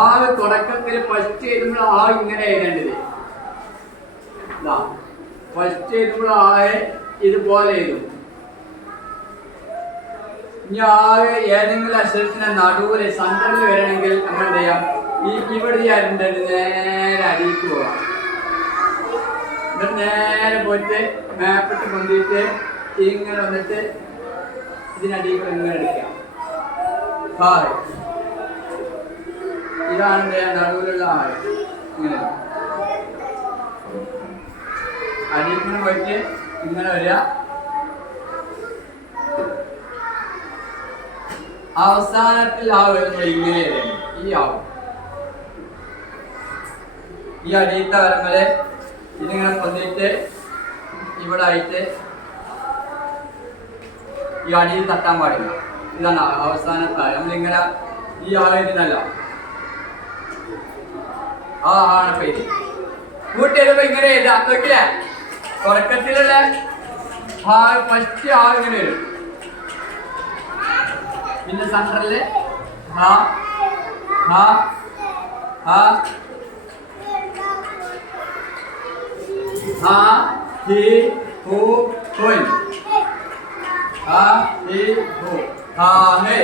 ആ തുടക്കത്തിൽ ഫസ്റ്റ് എഴുതുമ്പോൾ ആ ഇങ്ങനെ എഴുതേണ്ടത്. ഫസ്റ്റ് എഴുതുമ്പോൾ ആ ഇതുപോലെ എഴുതും. ഇനി ആകെ ഏതെങ്കിലും അക്ഷരത്തിന് നടുവില് സെന്ററിൽ വരണമെങ്കിൽ നമ്മൾ എന്ത് ചെയ്യാം, ഇവിടെ ആരുണ്ടത് നേരെ അടിയിലേക്ക് പോവാം. എന്നിട്ട് നേരെ പോയിട്ട് മാപ്പിട്ട് കൊണ്ടിട്ട് ഇങ്ങനെ വന്നിട്ട് ഇതിനടിയിൽ ഇങ്ങനെ അടിക്കാം. ഹായ്, ഇതാണ് നടുവിലുള്ള ഹായ്. ഇങ്ങനെ അടിയിങ്ങനെ പോയിട്ട് ഇങ്ങനെ വരിക. അവസാനത്തിൽ ആ വരുമ്പോൾ ഇങ്ങനെ ഈ ആവും. ഈ അടിയത്തെ വരമ്പല് ഇതിങ്ങനെ പൊന്നിട്ട് ഇവിടെ ആയിട്ട് ഈ അടിയിൽ തട്ടാൻ പാടില്ല. ഇതാണ് അവസാനത്തെ. നമ്മളിങ്ങനെ ഈ ആയതിനല്ല ആ ആണ് പേര് കൂട്ടിയെഴുതുമ്പോ ഇങ്ങനെ എഴുതാം. നോക്കില്ലേ, തുടക്കത്തിലുള്ള ഫസ്റ്റ് ആ ഇങ്ങനെ വരും. പിന്നെ സെൻട്രലില് ഹ ഹ ഹ ഹ ഹി ഹു ഹുൻ ഹ ഹി ഹു ഹ ഹേ